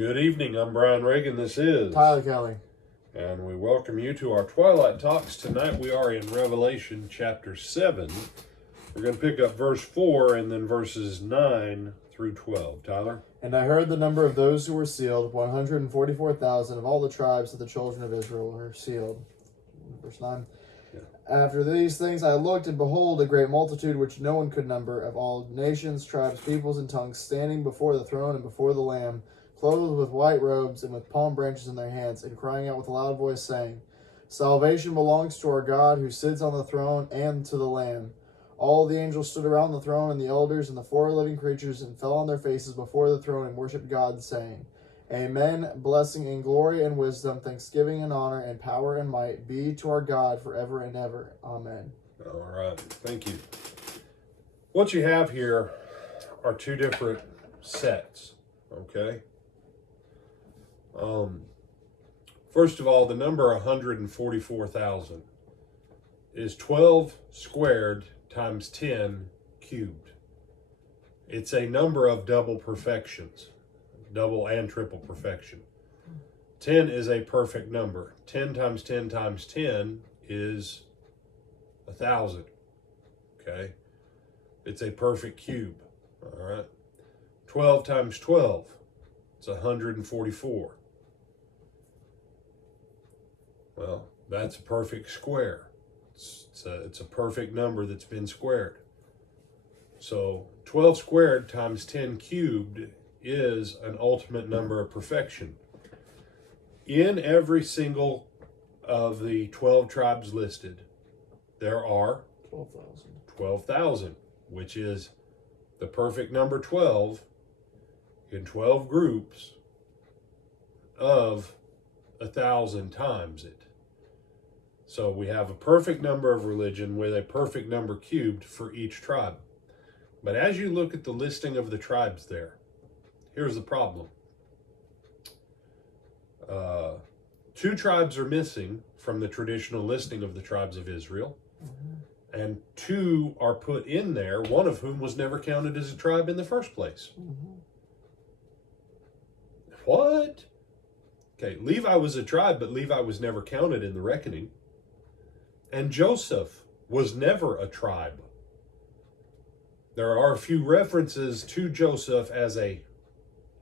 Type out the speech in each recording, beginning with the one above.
Good evening, I'm Brian Reagan, this is Tyler Kelly. And we welcome you to our Twilight Talks. Tonight we are in Revelation chapter 7. We're going to pick up verse 4 and then verses 9 through 12. Tyler? And I heard the number of those who were sealed, 144,000 of all the tribes of the children of Israel were sealed. Verse 9. Yeah. After these things I looked, and behold, a great multitude which no one could number, of all nations, tribes, peoples, and tongues, standing before the throne and before the Lamb, clothed with white robes and with palm branches in their hands, and crying out with a loud voice, saying, Salvation belongs to our God who sits on the throne and to the Lamb. All the angels stood around the throne, and the elders and the four living creatures, and fell on their faces before the throne and worshipped God, saying, Amen, blessing and glory and wisdom, thanksgiving and honor and power and might be to our God forever and ever. Amen. All right, thank you. What you have here are two different sets, okay? First of all, the number 144,000 is 12 squared times 10 cubed. It's a number of double perfections, double and triple perfection. 10 is a perfect number. 10 times 10 times 10 is 1,000, okay? It's a perfect cube, all right? 12 times 12, it's 144. Well, that's a perfect square. It's a perfect number that's been squared. So 12 squared times 10 cubed is an ultimate number of perfection. In every single of the 12 tribes listed, there are 12,000, which is the perfect number 12 in 12 groups of 1,000 times it. So we have a perfect number of religion with a perfect number cubed for each tribe. But as you look at the listing of the tribes there, here's the problem. Two tribes are missing from the traditional listing of the tribes of Israel. Mm-hmm. And two are put in there, one of whom was never counted as a tribe in the first place. Mm-hmm. What? Okay, Levi was a tribe, but Levi was never counted in the reckoning. And Joseph was never a tribe. There are a few references to Joseph as a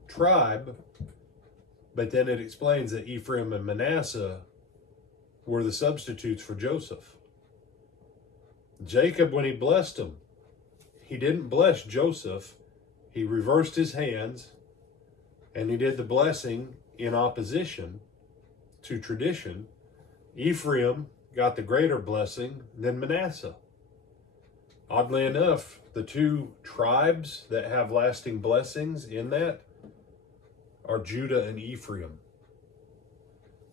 tribe, but then it explains that Ephraim and Manasseh were the substitutes for Joseph. Jacob, when he blessed him, he didn't bless Joseph. He reversed his hands, and he did the blessing in opposition to tradition. Ephraim got the greater blessing than Manasseh. Oddly enough, the two tribes that have lasting blessings in that are Judah and Ephraim.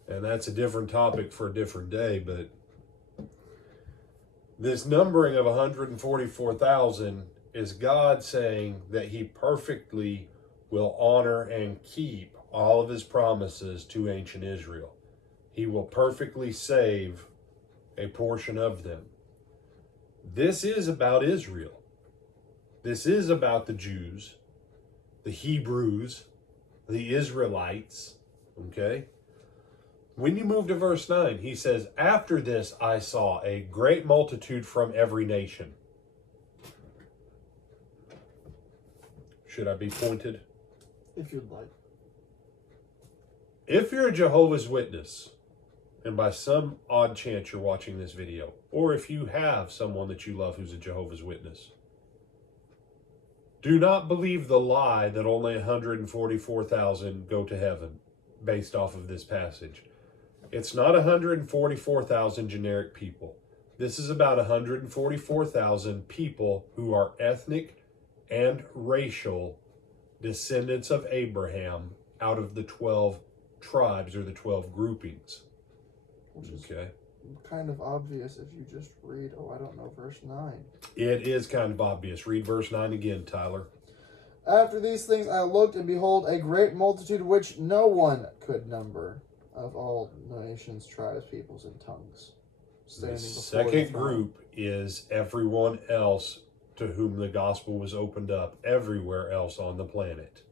And that's a different topic for a different day, but this numbering of 144,000 is God saying that he perfectly will honor and keep all of his promises to ancient Israel. He will perfectly save a portion of them. This is about Israel. This is about the Jews, the Hebrews, the Israelites, okay? When you move to verse 9, he says, After this I saw a great multitude from every nation. Should I be pointed? If you'd like. If you're a Jehovah's Witness, and by some odd chance you're watching this video, or if you have someone that you love who's a Jehovah's Witness, do not believe the lie that only 144,000 go to heaven based off of this passage. It's not 144,000 generic people. This is about 144,000 people who are ethnic and racial descendants of Abraham out of the 12 tribes or the 12 groupings. Which is kind of obvious if you just read, verse 9. It is kind of obvious. Read verse 9 again, Tyler. After these things I looked, and behold, a great multitude which no one could number, of all nations, tribes, peoples, and tongues. The second group is everyone else to whom the gospel was opened up everywhere else on the planet.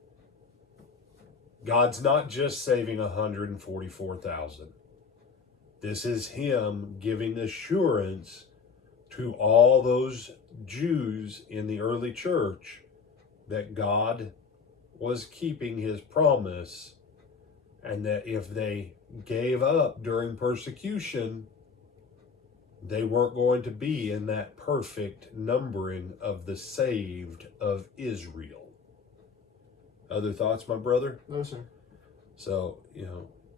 God's not just saving 144,000. This is him giving assurance to all those Jews in the early church that God was keeping his promise, and that if they gave up during persecution, they weren't going to be in that perfect numbering of the saved of Israel. Other thoughts, my brother? No, sir. So,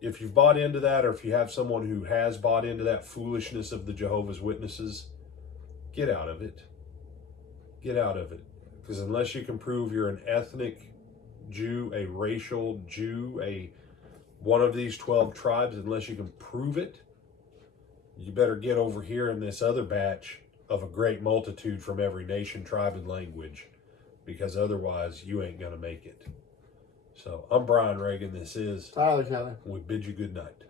if you've bought into that, or if you have someone who has bought into that foolishness of the Jehovah's Witnesses, get out of it. Get out of it. Because unless you can prove you're an ethnic Jew, a racial Jew, one of these 12 tribes, unless you can prove it, you better get over here in this other batch of a great multitude from every nation, tribe, and language, because otherwise you ain't going to make it. So I'm Brian Reagan. This is Tyler Kelly. We bid you good night.